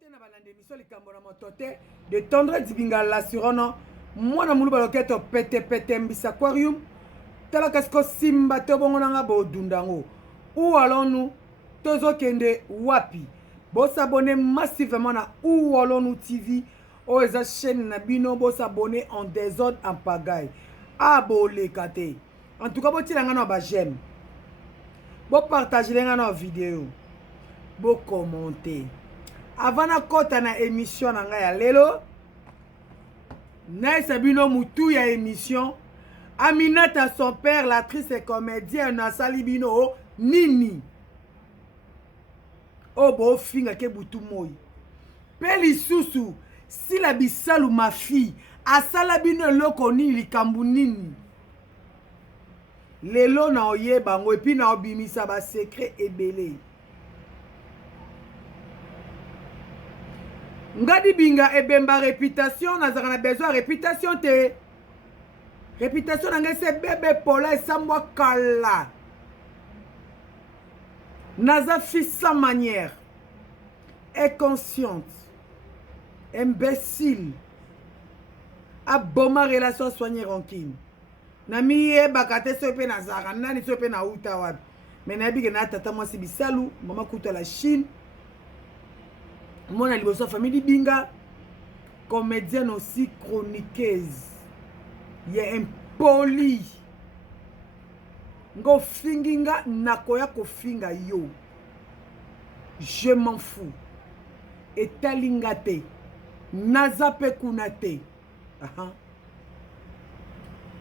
te na balande émission likambo na motote de tendre dibinga l'assurant mwana mulu baloketo pete mbisa aquarium tala kasko simba to bongo nanga bodundango ou allons-nous tozokende wapi bo s'abonner massivement na ou allons-nous TV o eza chaîne na bino bo s'abonner en désordre en pagaille abole kate en tout cas bo tilanga na ba j'aime bo partager lenga na vidéo bo commenter avant na kota na émission na nga ya lelo na sabino mutu ya émission Aminata son père l'actrice et comédienne na salibino nini o bo finga ke butu moi peli susu si la bisalu ma fille asala bino loko ni likambu nini lelo na oyeba ngo epi na obimisa ba secret ebele ngadi binga ebemba réputation nazaka na besoin réputation te réputation na ngese bebe pola esambwa kala naza fille sans manière inconsciente imbécile aboma relation soignée rancune na miye bakate sope nazaka nani sope na uta wapi mais na bige na tata mwasi bisalu mama kuta la Chine mona liboso famille binga comédienne aussi chroniqueuse ye impoli ngo finginga nakoya ko finga yo je m'en fous etalingate nazape kunate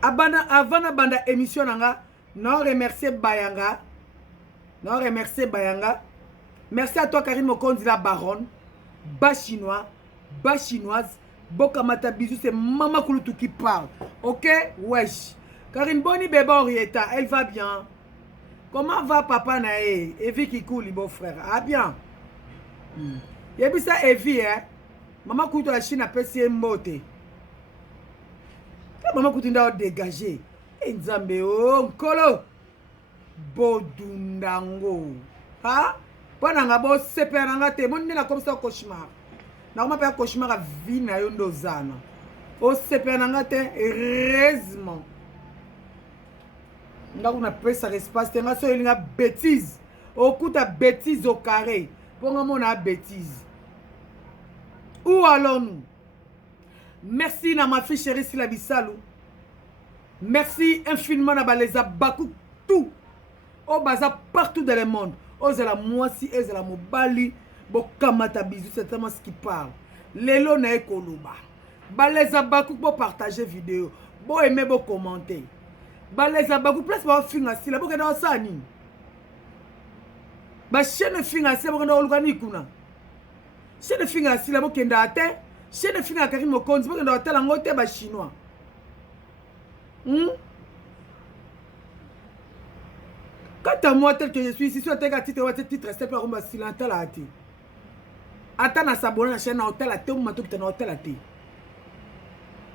avant banda émission nanga non remercier Bayanga merci à toi Karine Mokondi la baronne bas chinois bas chinoise bokamata bisous c'est Mama Kulutu qui parle ok wesh Karine Boni bébé Henrietta elle va bien comment va papa nae Evie qui coule beau frère ah bien yebisa Evie hein Mama Kulutu la Chine appelle si mbote Mama Kulutu nda dégager nzambe o nkolo bodundango ha Pana nga bo sepera nga te moni na comme ça cauchemar na ma pa cauchemar a vie na yo ndozana o sepera nga te heureusement nga una pesa espace te nga so elinga bêtise okuta bêtise au carré ponga mona bêtise où allons-nous merci na ma fille chérie Sila Bisalou merci infiniment na baleza baku tout au baza partout dans le monde ozela mwasi ezela mobali bokamata bizu c'est tellement ce qui parle lelo na ekoloba baleza baku bo partager vidéo bo aimer bo commenter baleza baku plus ba finga sila bo kenda osani ba chaîne finga sila bo kenda olukani kuna chaîne finga sila bo kenda ate chaîne finga Karine Mokondi bo kenda otala ngote ba chinois Quand à moi tel que je suis ici, sur un titre, c'est pas un silence à la télé. Attends à s'abonner à la chaîne, à la télé, ou à la télé.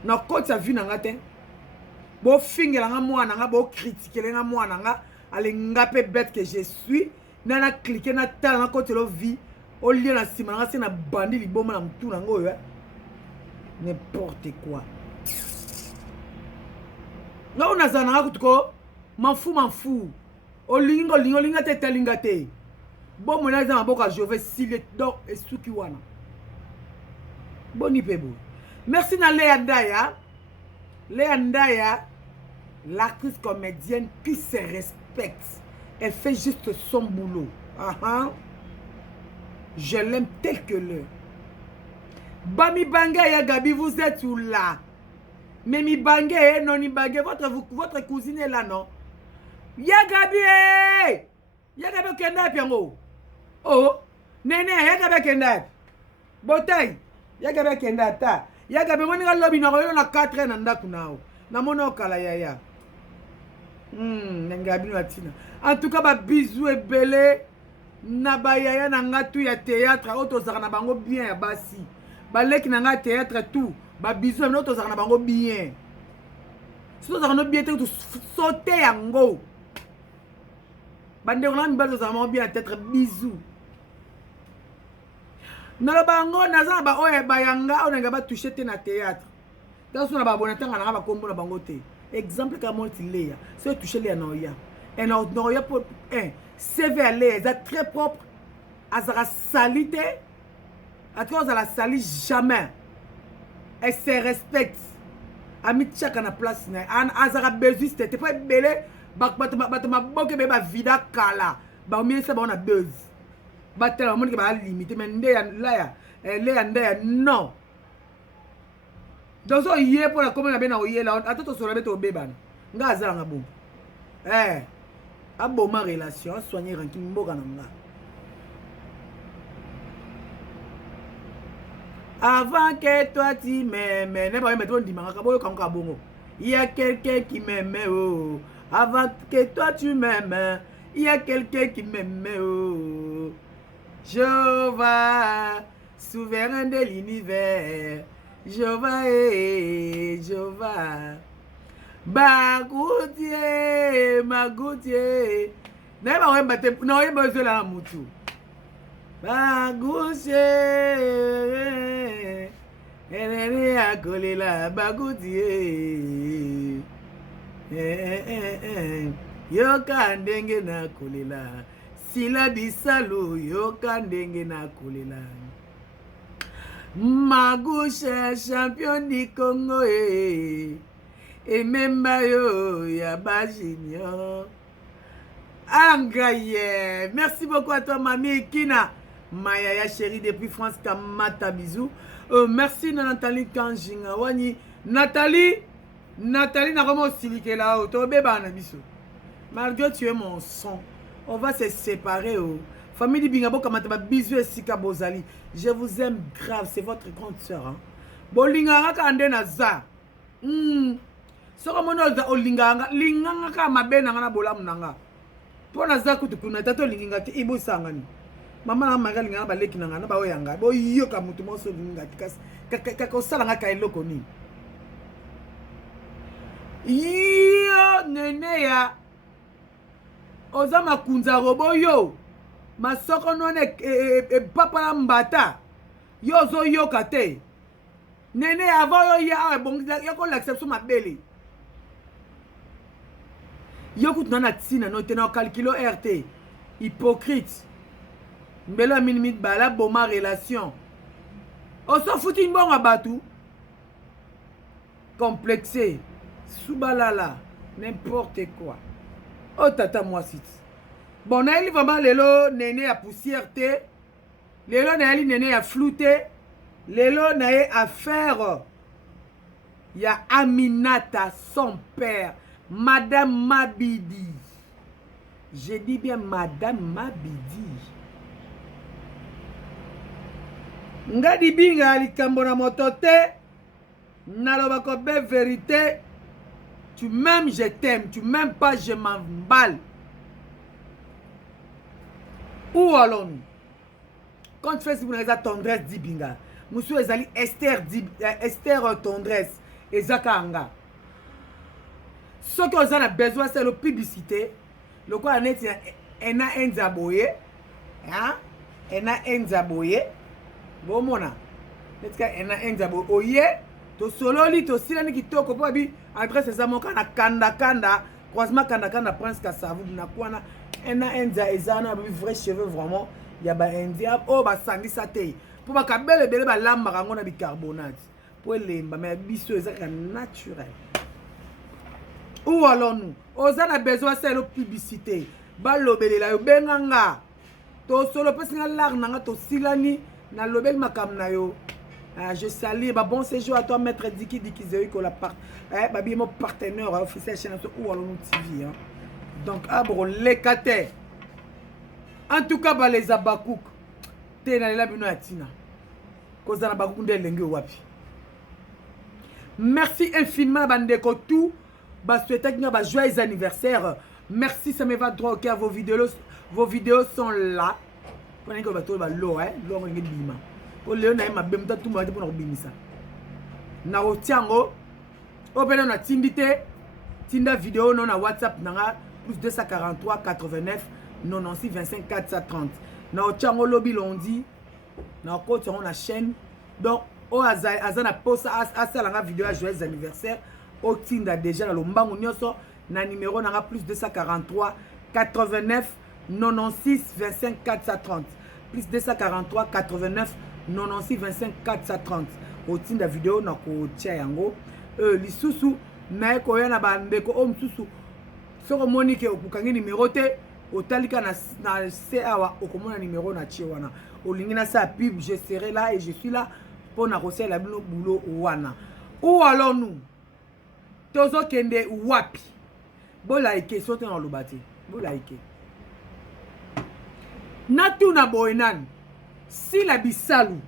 Na côté sa vie n'a pas bon finger nga moi nga bon critiquer nga moi nga aller ngape bête que je suis na cliquer na tala na côté lo vie au lieu na sima nga c'est na bandi li boma na mutu na ngo yo n'importe quoi. Là on a zana kutuko m'en fous. Olinga te telinga te bon mona za maboka je vais s'il donc et suki wana boni pebo merci na Léa Ndaya l'actrice comédienne qui se respecte elle fait juste son boulot je l'aime tel que le Bami Banga ya Gabi vous êtes où là mais mi Banga non ni Banga votre cousine est là non Yagabi kenda piango oh nene yagabi kenda botay yagabi kenda ta yagabi ngoni ga lobi na ko na 4 na ndaku nao na mona kala yaya ngabi watina en tout cas ba bisous ebele na ba yaya na ngatu ya théâtre auto zaka na bango bien ya basi ba leki na nga théâtre tout ba bisous na auto zaka na bango bien so zaka no bien te to sauter yango bande on a une balle aux amants bien à tête bisous naloba ngo naza na baoyo bayanga oyo nanga batouche te na théâtre taso na babona ntanga nanga bakombo na bango te exemple ka monti leya so touche leya na oya et na oya pour un CV à leya eza très propre azaka sali te atuka ozala sali jamais elle se respecte ami tchaka na place na azaka bezus te po ebele bato maboke be bavida kala baomielisa bango na buzz batela bamonike baalimite mais ndeya leya ndeya non donc oye mpona komona be na oyela ata tosola be tobebana nga azalanga bomo aboma relation asoigne ranking mboka na nga avant que toi tu m'aimes ne baoyemba te ondimangaka boyokangoka bongo il y a quelqu'un qui m'aime oh avant que toi tu m'aimes il y a quelqu'un qui m'aime oh Jéhovah souverain de l'univers Jéhovah Jéhovah Bagoutier Magoutier na ba wemba te na wemba zola na mutu Bagoutier enene akolela Bagoutier yoka ndenge na kolela sila bisalu yoka ndenge na kolela Magouche champion du Congo et même yo ya ba junior Angaye. Merci beaucoup à toi mamie Kina Maya ya chérie depuis France Kamata bisous merci Nathalie Kanjinga wani Nathalie na vraiment silike là to beba na biso malgré tu es mon sang on va se séparer famille Binga Bokamata ba bisous et sika bozali je vous aime grave c'est votre grande sœur hein bolinga ka ande na za soko mono olinganga linganga ka mabena na bolamu nanga pona za kutu kuna tato linga ti ibusanga ni mama na manga linga ba leki nanga na ba oyanga bo yoka mutu mo so linga tikas ka ko sala nga ka eloko ni yo nene ya ozama kunza robo yo masoko none papa la mbata yo zo yoka te nene avant yo ya bon ya ko l'acception mabele yo kutu na tina no te na calculo RT hypocrite mbela minimit bala boma relation o so futi mbonga batu complexé soubalala n'importe quoi oh tata moi sit bon na eli vraiment lelo nene ya poussière te lelo na eli nene ya flou te lelo na ye affaire ya Aminata son père Madame Mabidi. Je dis bien Madame Mabidi. Ngadi binga likambo na motote. Naloba ko be vérité. Tu m'aimes, je t'aime. Tu m'aimes pas, je m'en balle. Où allons-nous? Quand tu fais si vous n'avez pas tendresse di binga. Moussou ezali Esther tendresse. Ezakanga. Ce que vous avez besoin, c'est la publicité. Le quoi on est en a un zaboye. Hein? En a un zaboye. Bon mona. N'est-ce qu'en a un zaboye. Oye. To solo li to silani kitoko po bi adresse za moka na kanda croisement kanda prince Kasavu na kwana en a un za ezana ba vrai cheveux vraiment ya ba india o ba sangisa te. Po ba kabele bele ba lamba kango na bicarbonate. Po lemba mais biso ezaka naturel. Où allons-nous? Oza na besoin c'est la publicité. Ba lobelela yo benganga. To solo pesi nga lar nanga to silani na lobel makam na yo. Je salue bon séjour à toi maître Diki Zéuko la part babi mon partenaire officiel chez nous où allons-nous TV hein. Donc abro les kate. En tout cas ba les abakouk. Te na la bino atina. Koza na bakouk ndelenge wapi. Merci infiniment bandeko tout. Souhaiter un joyeux anniversaire. Merci, ça me va droit au cœur. Vos vidéos sont là. Prenez que vous avez l'eau, hein. L'eau, vous avez bima. Au lieu de ma bimta, tout le monde pour nous bimisa. Na otiango. Au ben on a tindité. Tinda vidéo non na WhatsApp nanga plus 243 89 96 25 430. Na otiango lobby lundi. na côté on a chaîne donc o azana post asalanga vidéo à joyeux anniversaire o tinda déjà na lombango nyonso na numéro na plus 243 89 96 25 430 plus 243 89 96 25 430 o tinda vidéo na ko tia yango lisusu na ko yana bandeko o msusu soko monique okukangi numéro te otalika na se awa okomona numéro na tie wana olingi na sa pub je serai là et je suis là pour na kosala bino boulot wana ou alors nous tozo kende wapi bolaike sote na lobate bolaike na tuna boenan si la bisalu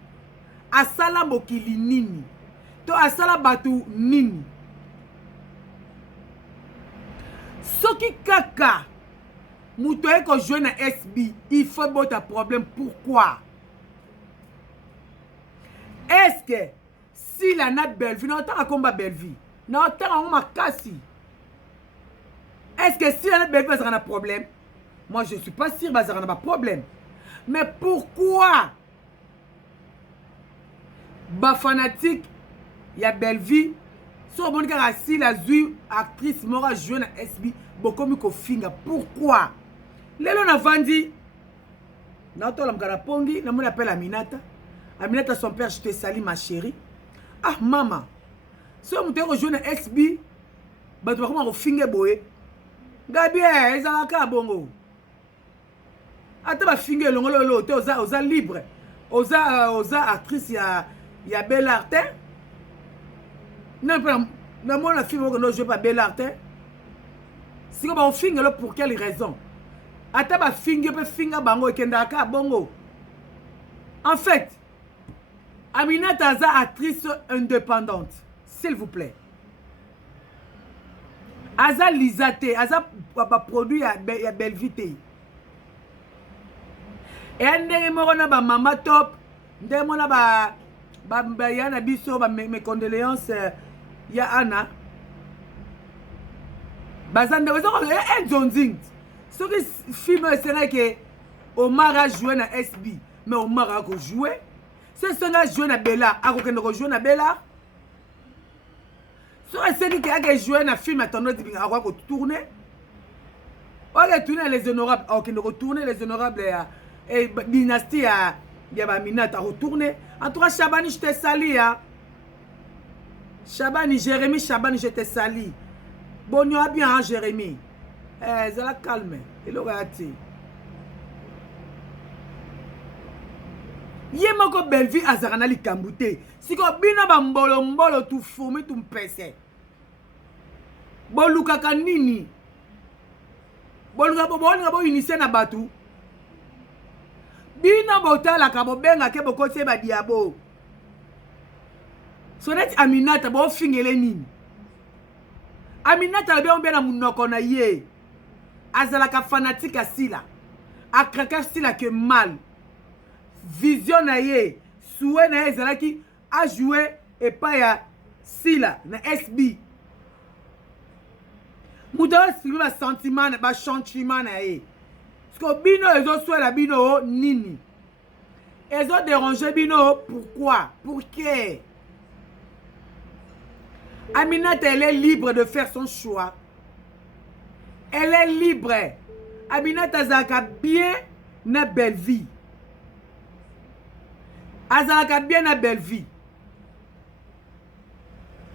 asala mokili nini to asala batu nini soki kaka muto eko jouer na SB il faut bota problème pourquoi est-ce que si la na Belleville na otanga komba Belleville na otanga ngo makasi est-ce que si la na Belleville ça a un problème moi je suis pas sûr ça a pas problème mais pourquoi ba fanatique ya Belleville so bon kaka si la zui actrice mora jouer na SB bokomi ko finga pourquoi lelo na vandi na to la mkara pongi na mon appelle Aminata Aminata son père je te salue ma chérie ah maman so muté ko jouer na SB ba to ko finga boye gabi ezalaka bongo ata ba finga longolo te oza libre oza actrice ya Bel Art non na mon film que non je pas Bel Art si ko ba finga pour quelle raison ata ba finga pe finga bango ekendaka bongo en fait Aminata aza actrice indépendante s'il vous plaît aza lisate aza ba produit ya Belleville et ndenge moko na ba mama top ndenge mona ba yana biso ba mes condoléances ya Anna bazande wezo zonzing ce que film c'est que Omar a joué na SB mais Omar a joué c'est ce a joué na Bella a ko joué na Bella so c'est que a joué na film attendant de a ko tourner on tourner les honorables OK no tourner les honorables et dynastie ya ba Aminata retourner en tout cas Chabani je te salue Chabani Jérémy Chabani je te salue bonio a bien hein, Jérémy zala calme il aura été ye moko Belleville azarana likambute siko bina ba mbolo tu fumi tu mpese boluka kanini boluka bo initier na batu bina botala ka bobenga ke bokote ba diabo sonet Aminata bo fingele nini Aminata bien na munoko na ye azalaka fanatique asila akraka sila que mal vision na ye souhait na ye zalaki a jouer et pas ya sila na SB muta sili ba sentiment ba chantiment na ye parce que bino ezo souhait bino nini ezo déranger bino pourquoi pour que Aminata elle est libre de faire son choix elle est libre Aminata zaka bien na Belleville azalaka bien na Belleville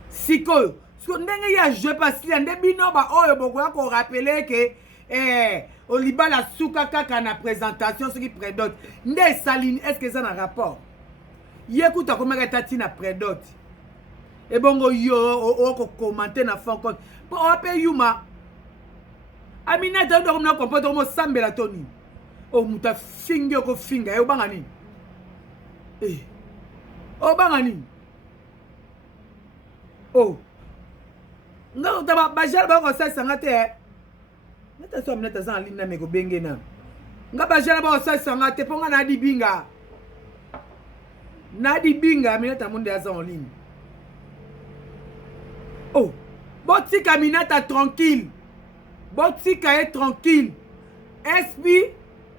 siko ndenge ya je passi ande bino ba oyo bokoya ko rappeler que Oliba la souka kaka na présentation ce qui prédote nde saline est-ce que ça na rapport yekuta komaka tati na prédote et bongo yo o commenter na fond compte pour appeler yuma Aminata ndo komna comporter comme sambela toni o muta finge ko finga e obanga nini obanga nini nga utaba bajal ba ko sasa ngate nata so mnata za linna me ko bengena nga bajal ba ko sasa ngate ponga na dibinga Aminata munde aza en ligne botika Aminata tranquille botika est tranquille SB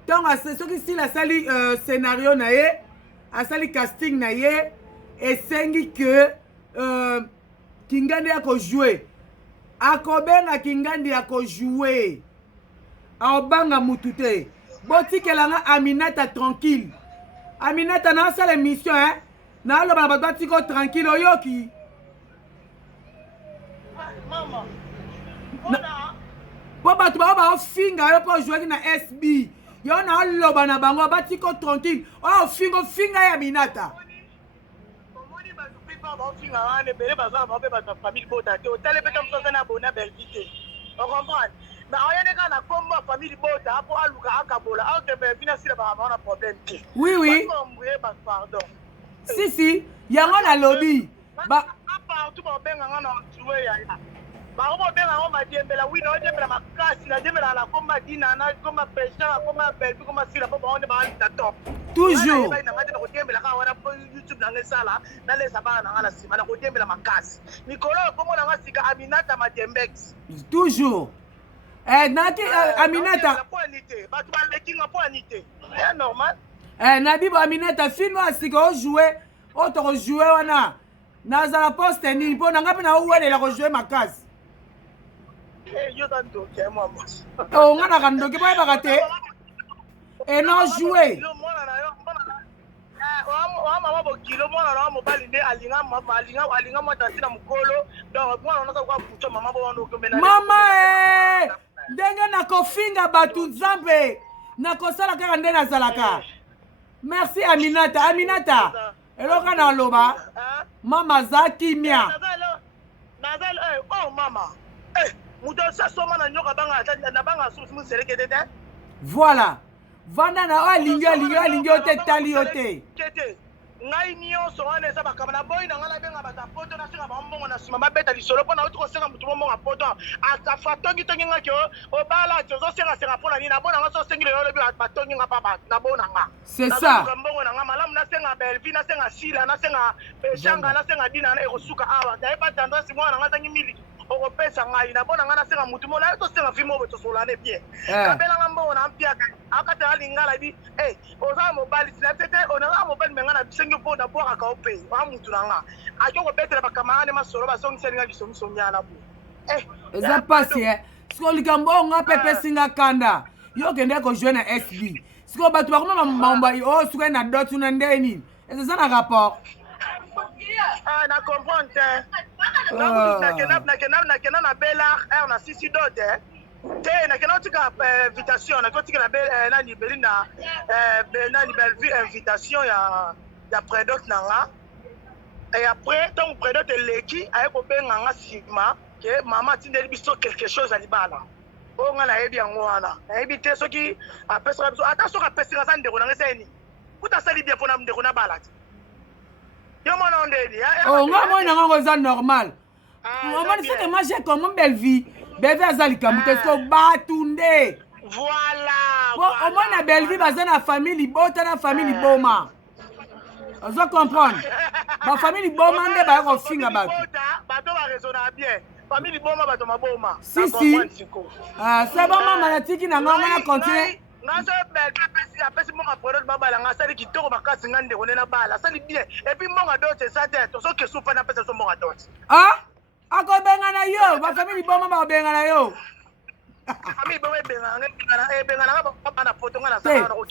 tant à ce qui si la sali scénario na ye asali casting na ye esengi que Kingandi akojouer akobenga Kingandi akojouer aobanga mutu te botikelanga Aminata tranquille Aminata na asala émission na aloba na bato batiko tranquille oyoki mama po bato bao baofinga yo mpo joueki na SB yo na aloba na bango batiko tranquille ofinga ya Aminata omoni bato pipa baofinga wana ebele baza bape bato famille bota te otale mpe tamososa na bona belvite ocomprendre mais oyane kaka na kombo ya famille bota mpo aluka akabola aokembe vina sila bakamaka na problème te oui pardon si yango nalobi partout babenganga na jouer yaya bango bobenganga madiembela wina odiembela makasi nadiembela na koma dina na koma pesha koma belbi koma sila mpo bango nde bakalita top toujours nanga te nakodiembela kaka wana po youtube nanga esala nalesa bana nanga na nsima nakodiembela makasi mikolo kombo nanga sika Aminata Madiembex toujours naki Aminata po ani te bato balekinga po ani te ya normal nabi bo Aminata film asika ojoue otokojoue wana nazala poste nini mpo nanga mpe naowelela kojoue makasi yoza ndoki ya mwa mwasi onganaka ndoki boyebaka te enojoue mama bokilo mwana na mobali nde alinga mwatasi na mokolo donc mwana naza kwa puto mama bowandokomena mama ndenge nakofinga bato nzambe nakosala kaka nde nazalaka merci Aminata eloka na loba mama za kimia oh mama muto sasoma na nyoka banga susu muselekete te voilà vanda na alingi ote tali ote ngai nyonso wana eza bakaba na boyi na ngai nabenga bato apoto nasenga bambongo na nsima babeta lisolo mpo nauti kosenga motu bombongo apoto afatongi ngaki obala ti ozosengasenga mpo na nini nabona nga so osengile yo olobi batongi nga mpa nabona nga c'est ça mbongo na nga malamu nasenga belvi nasenga sila nasenga peshanga nasenga dina na ekosuka awa nayeba tendance mwana nga azangi miliki okopesa ngai nabona nga nasenga motu mona yo tosenga fi mobo tosolane bien kabelanga mbongo na mpiaka akata alingala bi oza mobali sinatete onaza mobali menga na bisengi mpo nabwakaka ope oa mutu na nga aki okobetela bakamara masolo basongiselinga bisomisonyana bo eza pasi siko likambo oyo nga pepesinga kanda yo okende kojoue na SB siko bato bakoma mamamba oyo suka na dot na nde nini eza na rapport na comprendre te nakenda na belar r na sisi do te nakenda otika invitation nakotika nani belinda nani belvi invitation ya prédote na nga et après ntango prédote eleki aye kobenga nga nsima ke mama atindeli biso quelque chose ya libala oyo nga nayebi yango wana nayebi te soki apesaka biso ata soki apesinga aza ndeko nanga eseni kuta asali bien mpona ndeko na bala te yo mwana ondeni nga moi na ngango eza normal omoni soki moi j'ai comme belvi aza likambo te soki batu nde omoni na belvi baza na famille libota na famille liboma ozo comprendre bafamille liboma nde baya kofinga bato bato baresona bien famille liboma bato maboma si se bomama natiki na ngango na continue ngaso apesi mbongo aprodot babala nga asali kitoko makasi nga ndeko nde na bala asali bien epuis mbongo adote eza te tozokesu mpa napesa so mbongo adote akobenga na yo bafamili boma bakobenga na yo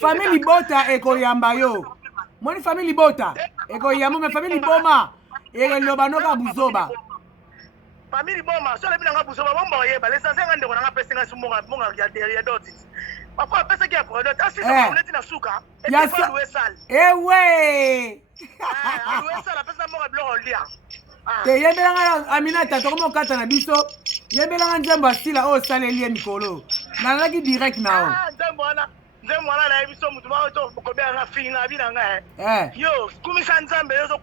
famili bota ekoyamba yo moni famili bota ekoyamba me famili boma eloba noka buzoba famille boma so lebi nanga buzoba bomba oyeba l'essentiel nga ndeko nanga pesinga si mbongo ya doti parfois apesaki ya product asisa oneti na suka epefa aluwe sale ewe aluwe sale apesa mbongo biloko olia te yembelanga Aminata tokoma okata na biso yembelanga nzembo asila oyo osaleli ye mikolo nalaki direct na o nzembo wana nayebi so mutu bakobea nga fili na bina nga yo kumisa nzambe yo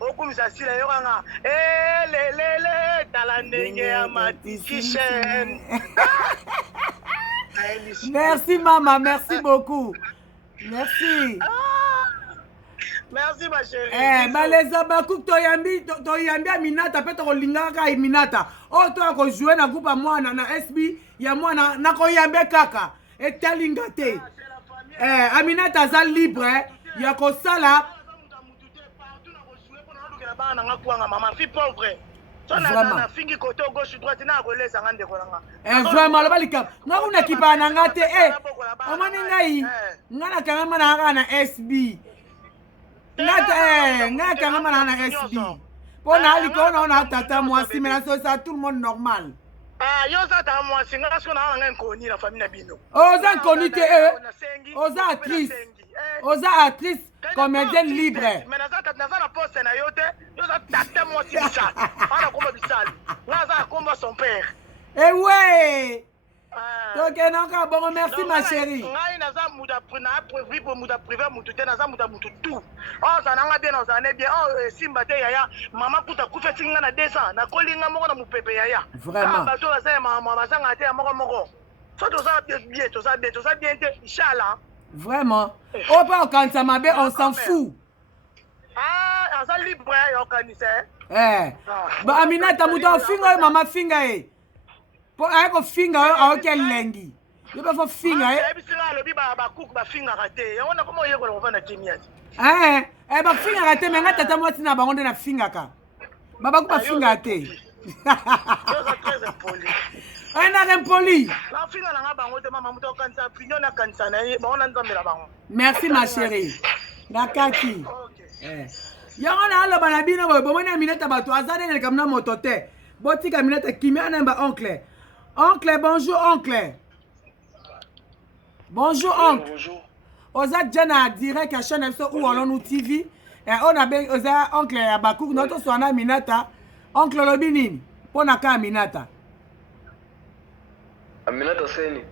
okumisa sila yokanga elelele tala ndenge ya matikishen. Merci maman, merci beaucoup. Merci. Merci ma chérie. Baleza baku toyambi Aminata pe to kolinga ka Aminata. O to ko jouer na groupe mwana na SB ya mwana na ko yambe kaka. Etalinga te. Aminata za libre ya ko sala bana nga kuanga mama fi pauvre. Vraiment. Na fingi côté gauche droite na koleza nga ndeko nga. Vraiment le balika. Nga una kipa na ngate amani ngai. Nga na kanga na SB. Nga kanga na SB. Pona aliko on tata moi si mais ça tout le monde normal. Ah, yo ça ta moi si nga so na nga nkoni na famille na bino. Oza nkoni te Oza actrice. Oza actrice comédienne libre. Mais naza na poste na yo te, yo za tata moi si ça. Ana komba bisali. Nga za komba son père. Eh ouais. Donc non bon merci ma chérie. Ngai naza muda prévu pour muda privé mutu te naza muda mutu tout. Oh ça nanga bien ça ne bien. Oh simba te yaya mama kuta kufa tinga na 200 na kolinga moko na mupepe yaya. Vraiment. Bato za mama bazanga te moko. So to za bien te inchallah. Vraiment. Oh pas quand ça m'a bien on s'en fout. Ah, ça libre yo kanise. Ba Aminata muta finga mama finga po ayako finga aoke lengi. Yo ba fo finga bisinga lobi ba cook ba finga rate. Yo na komo yeko na vana kimia. Ba finga rate mais nga tata mwati na bango na finga ka. Baba ku ba finga te. Yo très impoli. Na impoli. La finga na nga bango te mama muto kanisa pinyo na kanisa na bango na nzambela bango. Merci ma chérie. Nakati. Yango na alo bana bino bo mona mineta bato azane ne kamna motote. Botika mineta kimia na ba oncle. Oncle, bonjour oncle. Bonjour oncle. Bonjour. Oza Jana direct à chaîne ou on TV. Et on a bien oza oncle Abakouk notre soana Minata. Oncle Lobinini. Pona ka Minata. Aminata Seni.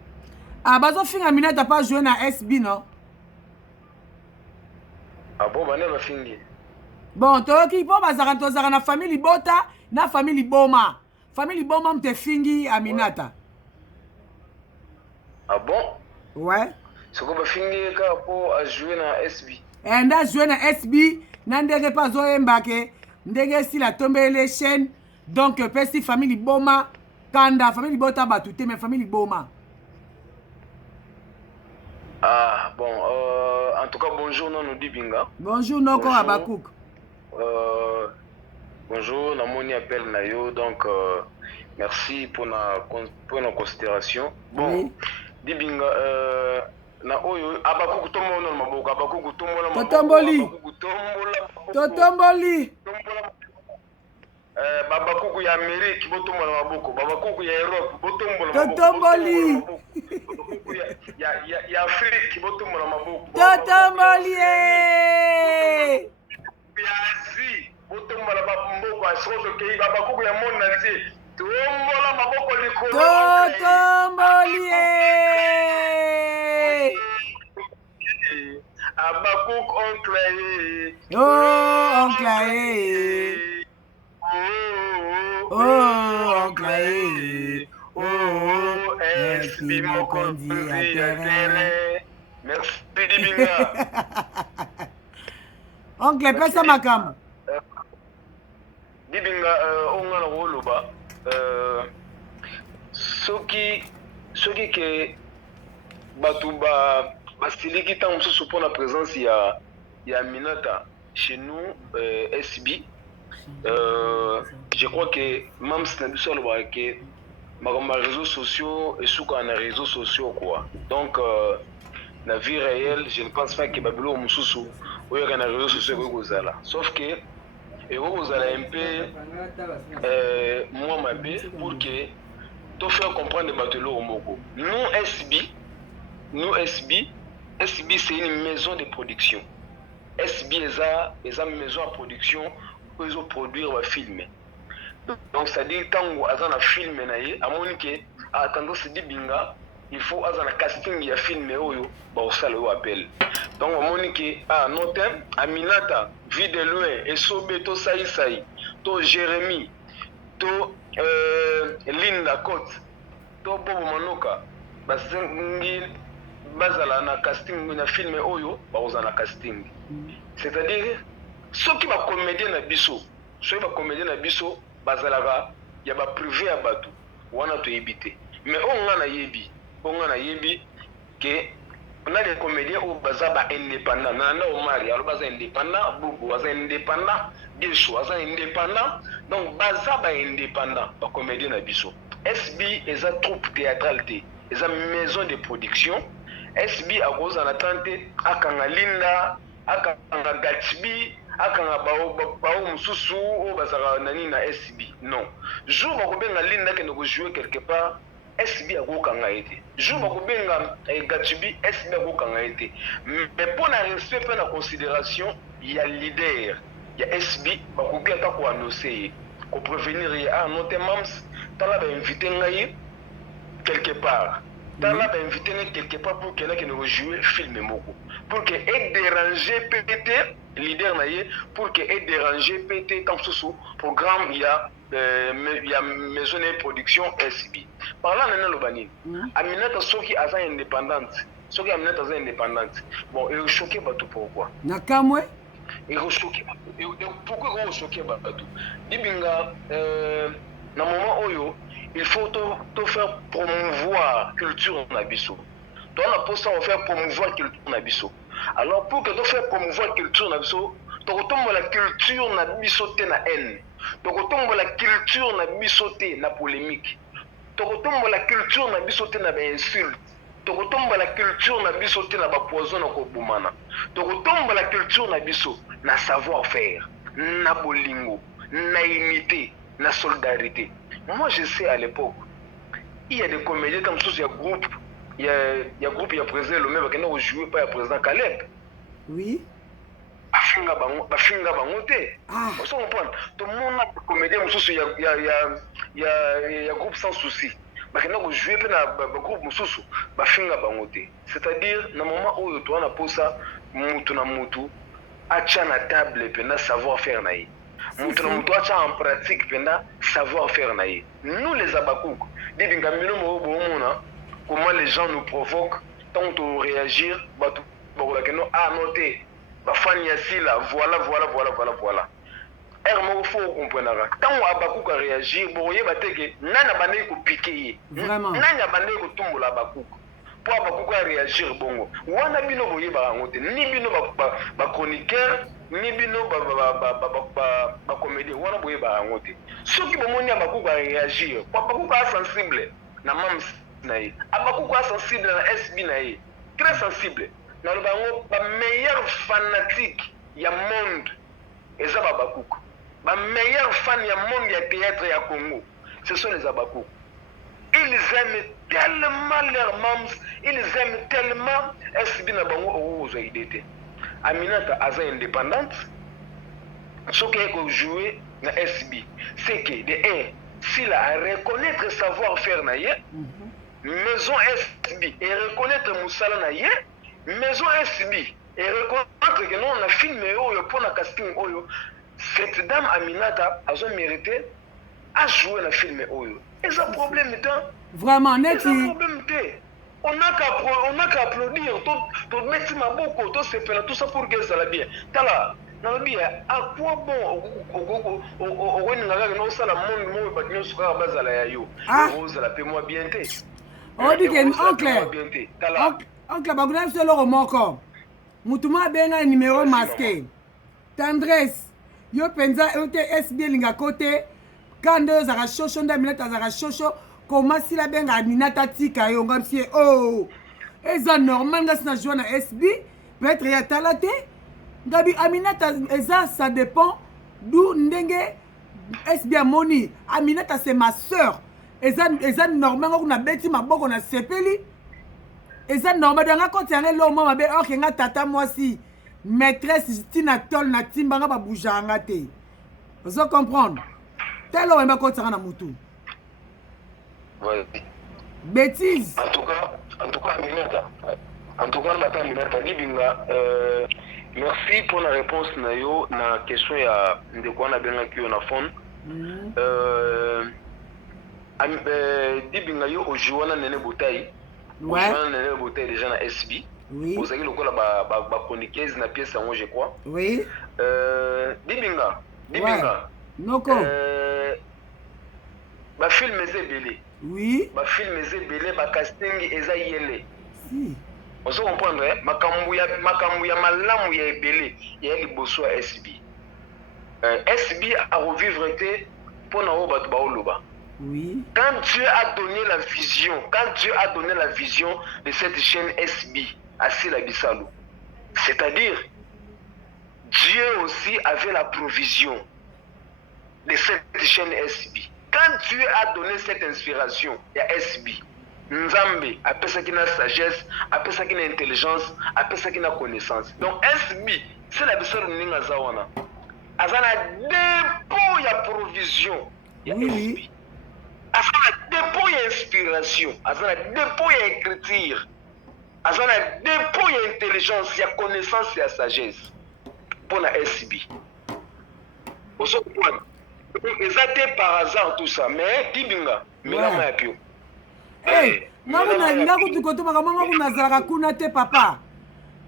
Ah bazo finga Minata pas jouer na SB non. Ah bon bana ba fingi. Bon to ki po bazaka na famille Bota na famille Boma. Famille Boma mte fingi Aminata. Ah bon? Ouais. Ce qu'on va finir pour jouer dans SB. Et nda jouer na SB, n'andege pas zoembake, ndege si la tombe les chaînes. Donc pesi famille Boma, Kanda famille Bota batute mais famille Boma. Ah bon, en tout cas bonjour non nous dit Binga. Bonjour Noko Abakouk. Bonjour, Namoni appelle Nayo, donc merci pour nos considérations. Bon, oui. Dibinga, na oyo Abakouk tombo no maboko, Abakouk tombo la maboko. Totomboli. Babakouk ya Amérique, botombo la maboko. Babakouk ya Europe, botombo la maboko. Totomboli. Ya Afrique, botombo la maboko. Totomboli. Ya Asie. Botombola maboko asozo ke babakuku ya monde entier tombola maboko likolo totombolie abakuku oncle oncle SB mokonzi ya tere. Merci Dibinga. Oncle pesa makambo Dibinga onga na woloba soki ke batu basiliki tant mosusu pour la présence ya Minata chez nous SB je crois que même si na biso aloba ke makambo ya réseaux sociaux esuka na réseaux sociaux quoi. Donc la vie réelle je ne pense pas que babilo mosusu oyo na réseaux sociaux ekozala sauf que et vous allez un peu moi ma bé pour que tout faire comprendre Batelo Omoko. Nous SB c'est une maison de production. SB est une maison de production où ils ont produit un film. Donc ça dit quand on a un film à mon que à tendance dit binga il faut avoir un casting de film oyo ba osala o appel. Donc on moni que note Aminata vie de loin et sobe to sai to Jérémy to Linda Cote to Bobo Manoka basengi bazala na casting na film oyo ba osala casting. C'est-à-dire ceux qui va comédien na biso bazalaka ya ba privé ya batu wana to ebité mais on na yebi que On a des comédiens où baza ba indépendant. Nana Omari, alors baza indépendant, Boubou baza indépendant, Bichou baza indépendant. Donc baza ba indépendant, ba comédien na biso. SB est une troupe théâtrale, est une maison de production. SB a cause en attente à Kangalinda, à Kanga Gatsby, à Kanga Bao Moussou, ou Bazara Nani na SB. Non. Jour où on a Linda qui nous jouer quelque part, SB a gros Kanga été. Jour où on a Gatsby, SB a gros Kanga été. Mais pour la respect, pour la considération, il y a leader, il y a SB, on peut pas annoncer, pour prévenir, il y a un autre membre. Tala va inviter quelque part. Tala va inviter quelque part pour qu'elle nous rejoue film moko. Pour que ait déranger PT leader naie pour que ait déranger PT comme sous programme il y a maison de production SB. Par là nana lobani. Aminata soki aza indépendante. Soki Aminata aza indépendante. Bon, et choqué batou pourquoi? Nakamwe? Et choqué. Pourquoi on choqué batou? Dibinga dans le moment où il faut te faire promouvoir la culture dans Nabiso. Tu as pour faire promouvoir la culture Nabiso. Alors pour que tu fasses promouvoir la culture Nabiso, tu retombes la culture Nabiso na haine. Tu retombes la culture Nabiso na polémique. Tu retombes la culture Nabiso na insulte. Tu retombes la culture Nabiso na poison na kobumana. Tu retombes la culture Nabiso na savoir-faire, na bolingo, na unité. La solidarité. Moi, je sais à l'époque, il y a des comédiens comme ça, il y a groupe, il y a groupe, il y a président le même qui n'a joué pas le président Caleb. Oui. Bafinga bangote. Ah. On se comprend. Tout le monde a des comédiens, il y a groupe sans souci. Mais qui n'a joué pas le groupe Moussou, bafinga bangote. C'est-à-dire, dans le moment où tu as posé ça, moutou na moutou, à la table et puis savoir-faire naïe. Nous en pratique savoir-faire. Nous les abakouk, comment les gens nous provoquent, tant on réagir, ah noter, voilà. Il faut comprendre. Tant on abakouk réagir, nana bande ko piquer. Vraiment. Nana bande ko tumbo la abakouk. Pour abakouk réagir bongo. Wana bino boye ba ngote, ni bino ba chroniqueur. Ni bino ba comédie wana boye ba ngote soki bomoni abaku ba réagir abaku ba sensible na mams nae abaku ba sensible na SB nae très sensible na lo bango ba meilleur fanatique ya monde eza babaku ba meilleur fan ya monde ya théâtre ya Congo ce sont les abaku. Ils aiment tellement leurs mams, ils aiment tellement SB na bango ozo idete. Aminata aza indépendante, ce qu'elle a joué dans SB, c'est que de un, s'il a reconnaître savoir-faire naïe, maison SB et reconnaître Moussala naïe, maison SB et reconnaître que nous on a filmé pour la casting oyo, cette dame Aminata a mérité à jouer le film oyo. Et ça problème est vraiment net. On n'a qu'à applaudir, tout mettre ma boucle, tout se fait tout ça pour que ça la bien. Tala, na bien, à quoi bon on n'a pas ça la monde moi pas nous sera bazala ya yo. Rose la paie moi bien té. On dit que oncle baguna c'est le moko. Mutuma benga numéro masqué. Tendresse. Yo penza ote SB linga côté quand deux ara chocho ndamileta ara chocho. Comment si la benga Aminata tika yo ngapsi oh eza normal nga sina joie na SB peut-être ya talate ngabi Aminata eza ça dépend d'où ndenge SB amoni Aminata c'est ma sœur eza normal nga kuna beti maboko na sepeli eza normal danga koti ya lo mama be ok nga tata mwasi maîtresse tina tol na timba nga ba boujanga te vous comprendre telo wemba koti na mutu. Ouais. Bêtise. En tout cas, Aminata, merci pour la réponse nayo na question ya ndeko na benga ki na phone. Dibinga yo ojuana nene botai. Ouais. Ojuana nene botai déjà na SB. Oui. Vous avez le quoi ba chroniqueuse na pièce en je crois. Oui. Dibinga. Ouais. Noko. Ba film ezebele. Oui. Ba film ezebele ba casting eza yele. Si. On se comprendre, makambu ya malamu ya ebele ya liboso ya SB. SB a revivre été pour na oba baoloba. Oui. Quand Dieu a donné la vision de cette chaîne SB à Sila Bissalo, c'est-à-dire Dieu aussi avait la provision de cette chaîne SB. Quand Dieu a donné cette inspiration à SB, Nzambe appelle ça qui a sagesse, appelle ça qui a intelligence, appelle ça qui a connaissance. Donc SB, c'est la Bissalo Ninga Zawana. Azana dépôt ya provision ya SB. Azana dépôt ya inspiration, azana dépôt ya écriture, azana dépôt ya intelligence, ya connaissance, ya sagesse pour la SB. Exacté par hasard tout ça, mais Dibinga, Milama ya pio. Ngaku tukoto makamanga kunazalaka kuna te papa.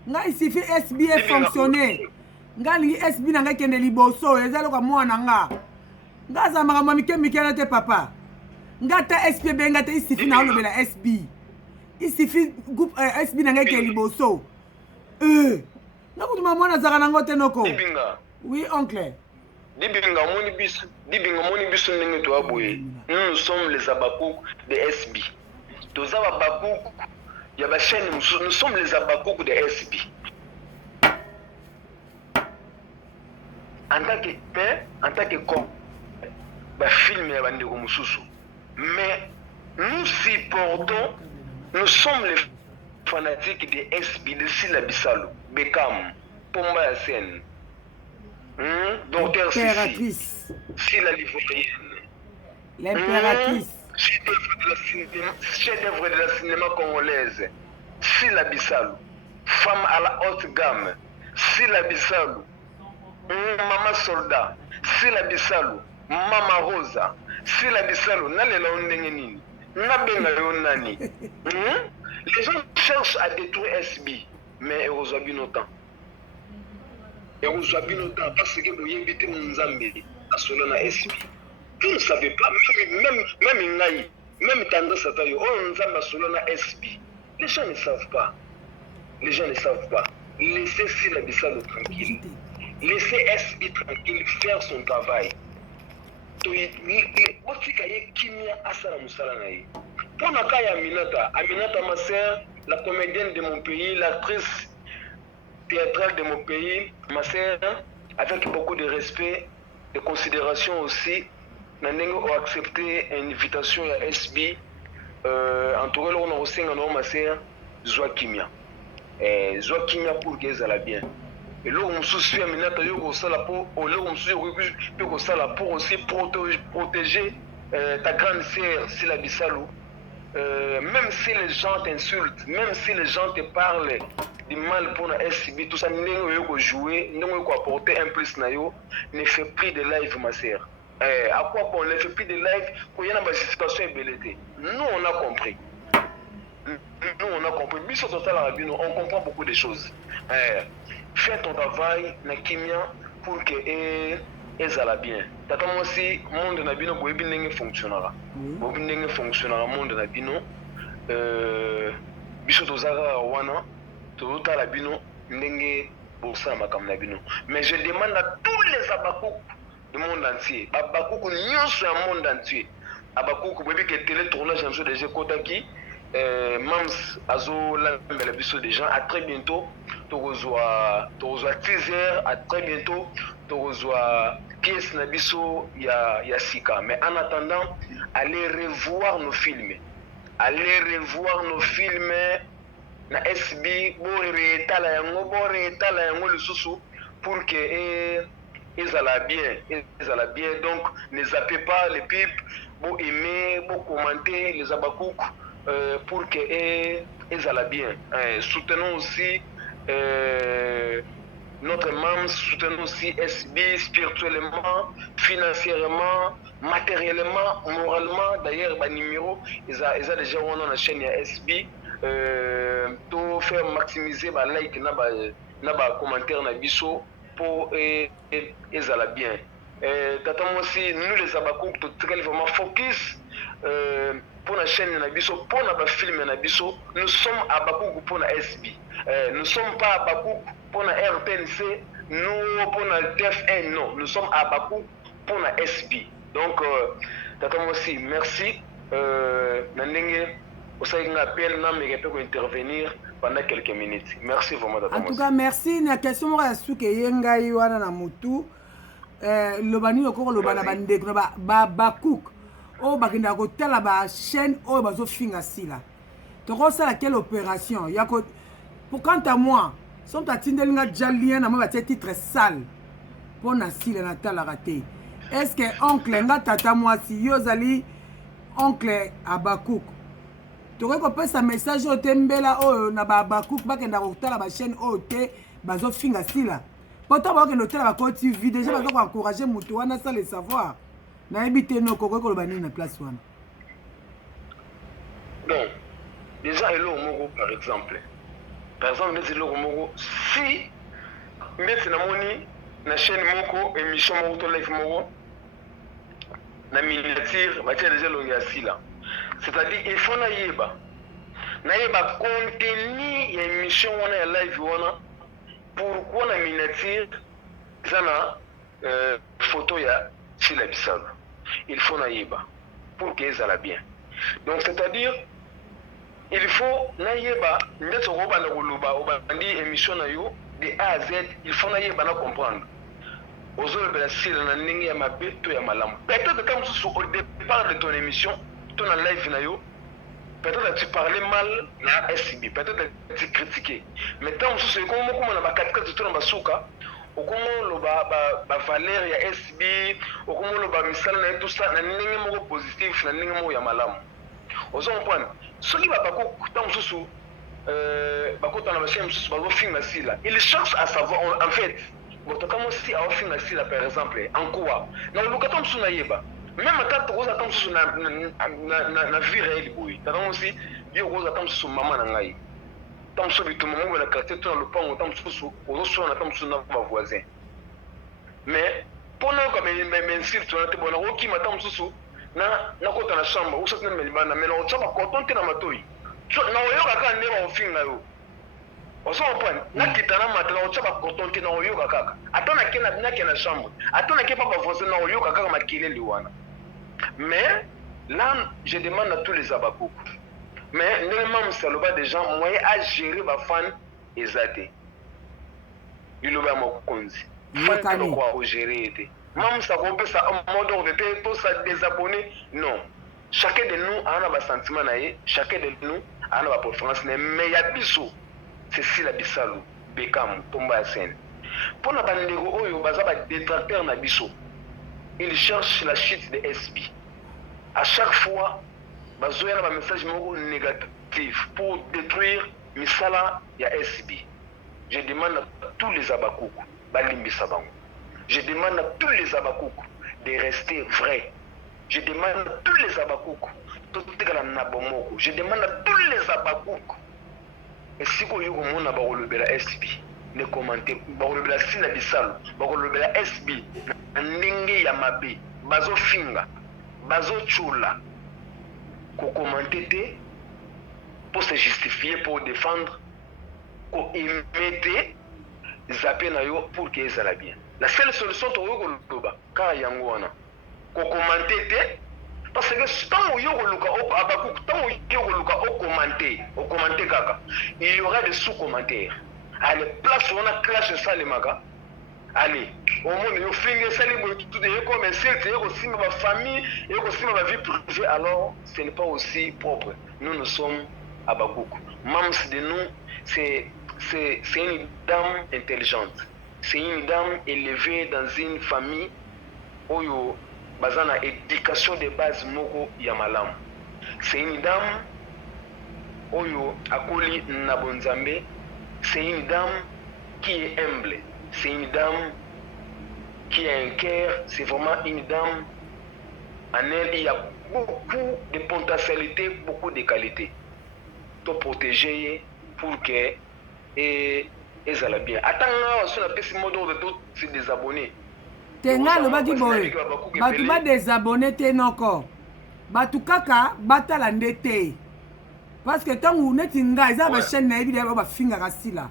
Nga isifi SB fonctionner. Nga li SB na nga kende liboso ezalo ka mwana nga. Nga za makamwa mikemikele te papa. Nga ta SPB nga te isifi na olobela SB. Isifi groupe SB na nga kende liboso. Ngaku tuma mwana zaka nango te noko. Dibinga. Oui oncle. Dibinga moni biso ndenge to aboye. Nous sommes les Abakouk de SB. Tous Abakouk, il y a la chaîne, nous sommes les Abakouk de SB. En tant que corps, film ya bandeko mususu. Mais nous supportons, nous sommes les fanatiques de SB, de Sila Bissalo, Bekam, Pomba Yassine, Docteur Sissi, Sila Livorienne, l'impératrice, chef-d'œuvre de la cinéma congolaise, Sila Bissalo, femme à la haute gamme, Sila Bissalo, Mama Soldat, Sila Bissalo, Mama Rosa, Sila Bissalo, nalela ondenge nini, nabenga yo nani. Les gens cherchent à détruire SB, mais heureusement bien autant. Heureusement bien autant parce que vous invitez mon Nzambe à Solana SB. Vous ne savez pas, même Inaï, même tendance à taille, oh Nzambe à Solana SB. Les gens ne savent pas. Les gens ne savent pas. Laissez Sila Bissalo tranquille. Laissez SB tranquille faire son travail. Pour Nakaya Aminata, ma sœur, la comédienne de mon pays, l'actrice théâtrale de mon pays, ma sœur, avec beaucoup de respect, de considération aussi, nous avons accepté une invitation à SB. En tout cas, on a aussi ma sœur, Joaquimia. Joaquimia pour qu'elle aille bien. Et là, on se souvient pour aussi protéger ta grande sœur, Sila Bissalo. Même si les gens t'insultent, même si les gens te parlent du mal pour la SB, tout ça, nous jouer, nous apporter un plus, ne fait plus de live, ma sœur. À quoi on ne fait plus de live pour y avoir une situation ébélée. Nous, on a compris. Nous, on a compris. On comprend beaucoup de choses. Fais ton travail, Nakimia, pour que ezala bien. Tata moi aussi, monde na bino boyebi ndenge fonctionnera. Boyebi ndenge fonctionnera monde na bino. Biso tozaka wana, tozotala bino ndenge bosala makambo na bino. Mais je demande à tous les Abakouk du monde entier, Abakouk nyonso ya monde entier. Abakouk boyebi ke télé tournage en jeu déjà kotaki. Mams Azo la biso des gens. À très bientôt. Torozwa teaser. À très bientôt. Torozwa pièce nabiso ya Sika. Mais en attendant, allez revoir nos films. Allez revoir nos films. Na SB bore tala yango le sousou pour que ils allaient bien. Donc ne zappez pas les pipes. Vous aimez, vous commentez les Abakouk. Pour que ils allaient bien. Soutenons aussi notre membre, soutenons aussi SB spirituellement, financièrement, matériellement, moralement. D'ailleurs, le numéro, ils ont déjà dans la chaîne SB. Pour faire maximiser les like et les commentaires pour ils allaient bien. Aussi, nous les Abakouk, vraiment focus. pour la chaîne Nabiso, pour la film Nabiso, nous sommes à Bakou pour la SB. Nous ne sommes pas à Bakou pour la RTNC, nous pour la TF1, non. Nous sommes à Bakou pour la SB. Donc, aussi, merci. Nandenge, vous savez, appel, pour intervenir pendant quelques minutes. Merci vraiment. En tout cas, merci. La question est ce que yenga iwana na mutu. Le bani okoko le bana bande ba cook. Oh bakinda ko tela ba chaîne oh bazo finga sila. Toko ça quelle opération? Yako pour quant à moi, son tatindelinga jalien na ma titre sale. Pour na sila na tala raté. Est-ce que oncle nga tata moi si yozali oncle Abakouk? Tu recopères un message au Tembela ou na Babakouk bakenda kotala ba chaîne OT bazo finga sila. Pourtant ba kendo tala ba ko TV déjà bazo encourager mutu wana sans le savoir. Na ebité no koko ko bani na place wana. Bon, déjà Elo Moko par exemple. Par exemple, Elo Moko si maintenant moni na chaîne Moko émission Moko to live Moko na miniature ba déjà lo ya sila. C'est-à-dire il faut naïba contenu ya émission wana ya live wana pourquoi na miniature zana photo ya Sila Bissalo. Il faut naïba pour que ça la bien. Donc c'est-à-dire il faut naïba ndeto ko bana kuluba obandi émission na yo de A à Z, il faut naïba na comprendre. Ozolo bela Sila na ndenge ya mabeto ya malamu. Peut-être que comme au départ de ton émission ton live na yo, peut-être que tu parlais mal na SB, peut-être que tu critiquais. Mais tant que c'est comme on a 4 de ton basuka, au comment le ba valeur ya SB, au comment le ba misal na tout ça na ndenge mo positif na ndenge mo ya malamu. Ozo comprendre. Ce qui va pas tant que ba ko tana ba chaîne ba go film na sila. Il cherche à savoir en fait, bon comment si à film na sila par exemple en quoi. Na le katam suna yeba. Même quand tu attends sur na vie réelle boy tu attends aussi yo attends sur maman na ngai tant sur tout moment la quartier tout le pont tant sur on attend sur nos voisins mais pendant comme mais si tu as bon roki matam sur na kota na chambre ou ça na melibana mais on tshaba kotonte na matoi na yo kaka ndeba ofinga yo oso point na kitana matela on tshaba kotonte na yo kaka atona kena chambre atona ke papa voisin na yo kaka makile liwana. Mais là, je demande à tous les Abakouk. Mais normalement, c'est le bas des gens moyens à gérer ma fan et zate. Il le bas mon konzi. Fan le quoi au gérer été. Même ça peut ça en mode de paix, tout ça désabonner. Non. Chacun de nous a un sentiment naïe. Chacun de nous a une préférence. Mais il y a bisou. C'est Sila Bissalo, Bekam, Tomba Sen. Pour la bande de Oyo, Bazaba détracteur na bisou. Il cherche la chute de SB. À chaque fois, il y a un message négatif pour détruire Misala et SB. Je demande à tous les Abakouk, je demande à tous les Abakouk de rester vrais. Je demande à tous les Abakouk, je demande à tous les Abakouk. Et si vous avez la SB, ne commentez pas. Vous avez Sila Bissalo, vous avez la SB, Ndenge Yamabe, Bazo Finga, Bazo Chula, pour commenter, pour se justifier, pour défendre, pour émettre, zapper pour que ça aille bien. La seule solution, c'est que Yangoana, pour commenter, parce que tant qu'il y aura il y aura des sous-commentaires. À la place où on a clashé ça, les magas. Allez, au moins, nous finissons ça, tout est comme un ciel, c'est aussi ma famille, et aussi ma vie privée, alors ce n'est pas aussi propre. Nous sommes à Bakouk. Même si de nous, c'est une dame intelligente. C'est une dame élevée dans une famille où il y a une éducation de base moko yamalam. C'est une dame où il y a Akoli Nabonzambe. C'est une dame qui est humble. C'est une dame qui a un cœur. C'est vraiment une dame. En elle, il y a beaucoup de potentialités, beaucoup de qualités. Pour protéger, pour que ça aille bien. Attends, sur la petite mode de tout, c'est des abonnés. Tenga le baki boy. Baki ba des abonnés t'es encore. bato kaka batala nde te parce que ntango neti ngai eza bachaîne nayebi deya bafingaka sila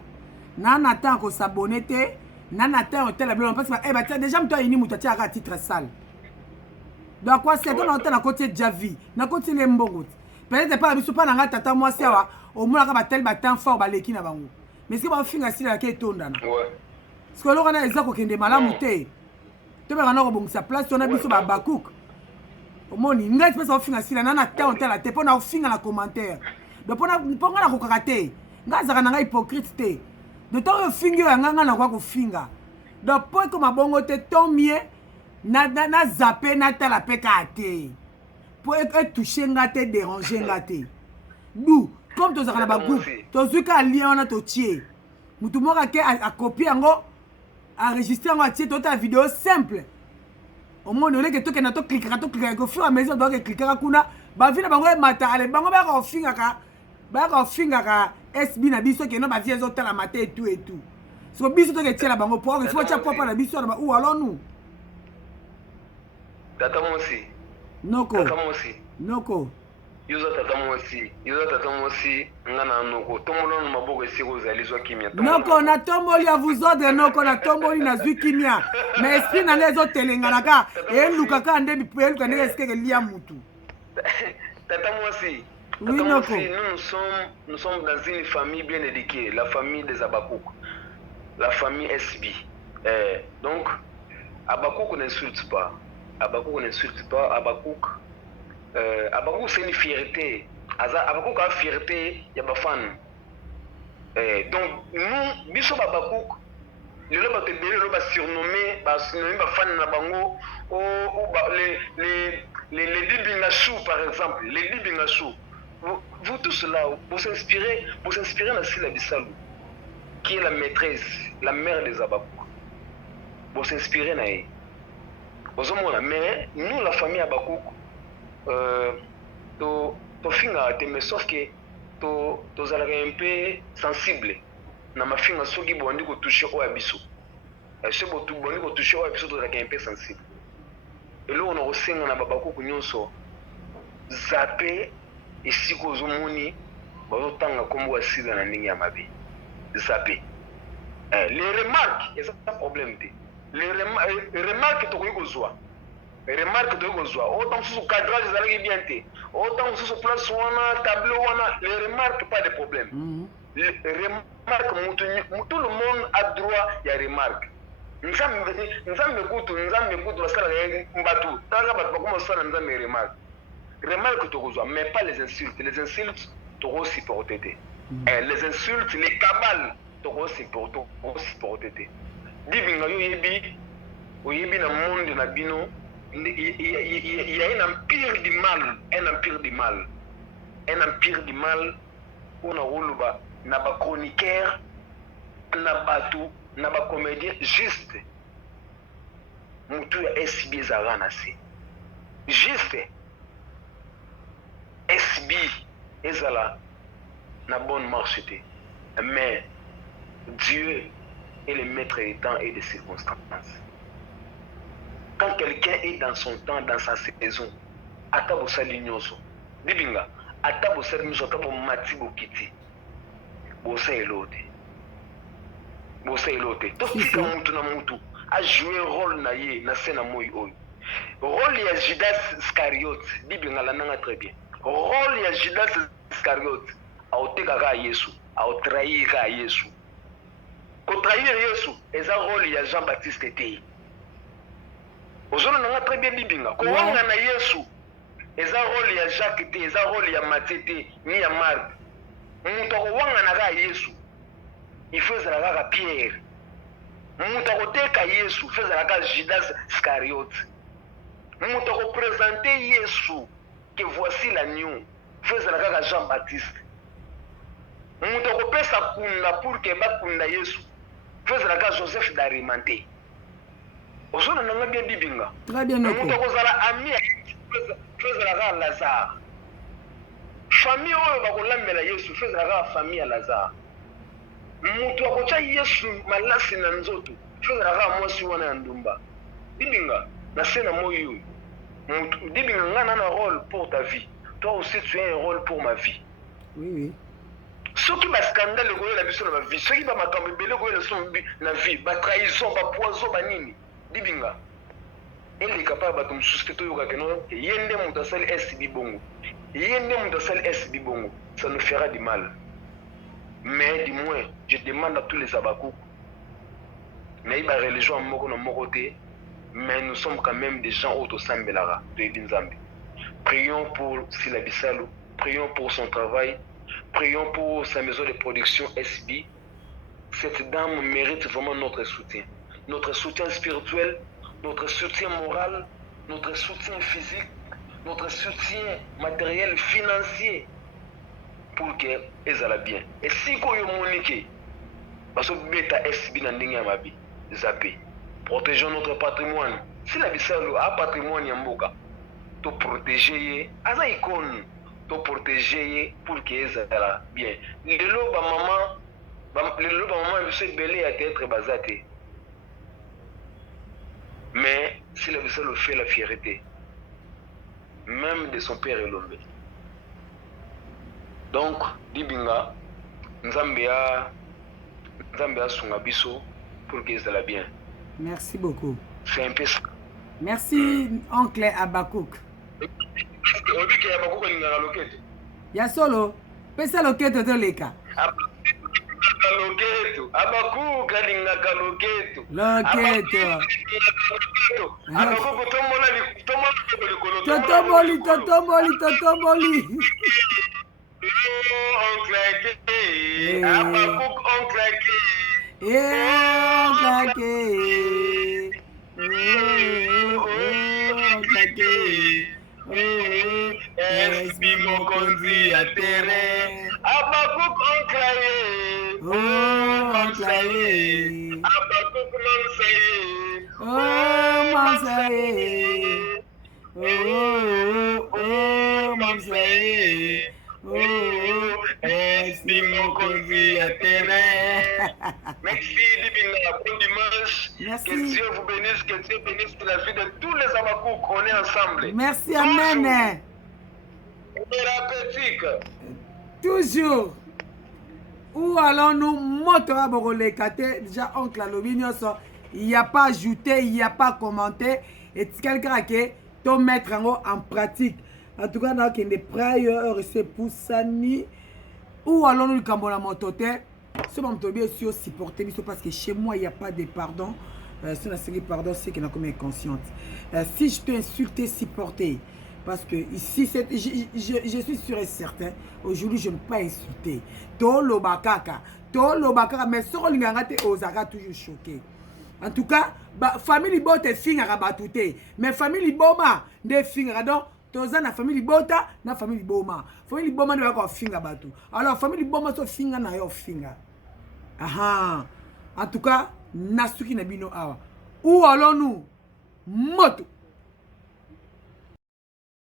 nana ntango kosabone te nana ntango otala biloko parce que batia déjà moto ayini moto atiaka a titre sale donc akwasi ata naota nakoti eja vie nakoti le mbongo te peut-être mpa na biso mpa na ngai tata mwasi awa omonaka batali batemps fort baleki na bango mais soki bafinga sila yake etondana parceke eloko wana eza kokende malamu te tobeka na kobongisa place tona biso babakuka omoni ngai mpe ofinga sila nana te otala te mpo na ofinga na commentaire donc mpo ngai nakokaka te ngai azaka na ngai hypocrite te donc ntango ofingi oyo yanga ngai nakoka kofinga donc mpo ekoma bongo te tant mieux na zappe natala mpe kaka te mpo etouche nga te dérange nga te du comme tozalaka na bagroupe tozwi ka lien wana totie mutu moko ake akopie yango enregistre yango atie totala video simple omoni oleke tokenda toklikaka au fur et à mesure donc eklikaka kuna bavi na bango emata ale bango bayaka ofingaka sb na biso keno bavi ezotalama te etu soko biso toketiela bango po ifo tia popa na biso na ou alors nous tata mosi noko yoza tata mosi nga na noko tomolano maboko esiko ozali zwa kimia noko natomboli ya vous ordre noko natomboli nazwi kimia mais esprit na ngai ezotelenganaka elukaka nde eluka ndenge esikeke lia mutu tata mosi oui noko nous sommes dans une famille bien éduquée, la famille des Abakouk, la famille SB. Donc Abakouk n'insulte pas. Abakouk c'est une fierté. Abakouk a une fierté, il y a des fans. Donc nous, Bissot Abakouk, les gens vont surnommer les fans na bango les Libingasou par exemple, les Libingasou. Vous tous là, vous s'inspirez de Sila Bissalou, qui est la maîtresse, la mère des Abakouk. Vous s'inspirez de elle. Mais nous, la famille Abakouk, mais sauf que tu es un peu sensible. Na ma finga soki bondi ko toucher o abiso. Ce botu bondi ko toucher o abiso tu es un peu sensible. Et là on a aussi na Abakouk nyonso zappé ici kozomoni bazotanga kombo ya sila na ndenge ya mabe zappé. Les remarques, c'est un problème. Les remarques tokoki kozwa. Autant sous cadrage ezalaki bien te. Autant sous place wana tableau wana, les remarques pas de problème. Les remarques, tout le monde a droit à remarques. Nzambe kutu basala mbatu. Tanga batu bakoma sala nzambe remarques. Remarques tokozwa, mais pas les insultes. Les insultes toko supporter. Les insultes, les cabales toko supporter. Dibinga yo yebi na monde na bino, il y a un empire du mal, on a roluba na ba chroniqueur na batu na ba comédien juste mutu ya SB zarana se juste SB ezala na bonne marche te, mais Dieu est le maître des temps et des circonstances. Quand quelqu'un est dans son temps, dans sa saison, atabo salinyoso. Dibinga, atabo salinyoso, atabo mati bokiti. Bosa elote. Tofika mutu na mutu a joué rôle na ye na scène moyi oyo. Rôle ya Judas Iscariote, dibinga la nanga très bien. Rôle ya Judas Iscariote, a otekaka Yesu, a otrahira Yesu. Trahir Yesu, c'est un rôle de Jean-Baptiste Tei. Aujourd'hui, on a très bien dit binga. Quand on a Yesu, c'est un rôle de Jacques Tei, c'est un rôle de Matthieu Tei, ni à Marc. Quand on a Yesu, il faisait la Pierre. Quand on a Yesu, il faisait la Judas Iscariote. Quand on présentait Yesu, que voici l'agneau, il faisait la Jean-Baptiste. Quand on a sa kunda pour que bakunda Yesu. Fais la gare Joseph d'Arimathée. Aujourd'hui, on a bien dit binga. Très bien, on a ami fais la gare Lazare. Famille oyo bakolambela Yesu fais la gare famille à Lazare. Mutu akocha Yesu malasi na nzoto fais la gare mwasi wana ya ndumba. Binga na sena moyo. Dibinga nga na rôle pour ta vie. Toi aussi tu as un rôle pour ma vie. Oui. Ce qui va scandale la vie sur ma vie, ce qui va m'accompagner la vie, ma trahison, ma poison, ma nini. Dibinga. Elle est capable de me soustraire au Gagnon. Yende Moutasal SB Bongo. Yende Moutasal SB Bongo. Ça nous fera du mal. Mais du moins, je demande à tous les abakous. Mais il y a une religion à mon côté. Mais nous sommes quand même des gens auto-sambelara de Ibinzambi. Prions pour Sila Bissalo. Prions pour son travail. Prions pour sa maison de production SB. Cette dame mérite vraiment notre soutien. Notre soutien spirituel, notre soutien moral, notre soutien physique, notre soutien matériel, financier, pour qu'elle aille bien. Et si vous avez parce que bêta SB n'a rien à vie, zappé. Protégeons notre patrimoine. Si la Bissalo a patrimoine yamboka, to protéger, asa icône, to protéger pour qu'elle aille bien. Le loba maman, je suis belé à être basé. Mais si la Bissalo fait la fierté, même de son père Elombe. Donc, Dibinga, Nzambia Sungabiso pour qu'ils aillent bien. Merci beaucoup. C'est un peu ça. Merci, oncle Abakouk. Ya solo, pesa loketo to leka. Loketo, Abakouk alingaka loketo. Loketo. Abakouk Totomboli. Oncle Ake. Abakouk oncle Ake. SB Mokonzi à terrain. Abakouk oncle Ake. Abakouk Mansaye. SB Mokonzi à terrain. Merci Dibinga, bon dimanche. Merci. Que Dieu vous bénisse, que Dieu bénisse la vie de tous les Abakouk. On est ensemble. Merci, amen. Thérapeutique. Toujours. Où allons-nous? Motora Borolekate, déjà oncle Alobinyoso, il n'y a pas ajouté, il n'y a pas commenté. Et quelqu'un qui te mettre en pratique. En tout cas, dans les prières, c'est pour ça. Où allons-nous le Cambodge à Motote? Ce moment bien sûr supporter parce que chez moi il n'y a pas de pardon. Si on a série pardon, c'est qu'il y a comme inconsciente. Si je t'ai insulté, supporter. Parce que ici, je suis sûr et certain, aujourd'hui je ne peux pas insulter. Tolo bakaka, mais si on regarde Osaka toujours choqué. En tout cas, famille bote finga batute, mais famille boma de finga donc. Toza na famille bota na famille boma. Famille boma ne va pas finga batu. Alors famille boma so finga na yo finga. Aha. En tout cas, nasuki na bino awa. Où allons-nous? Moto.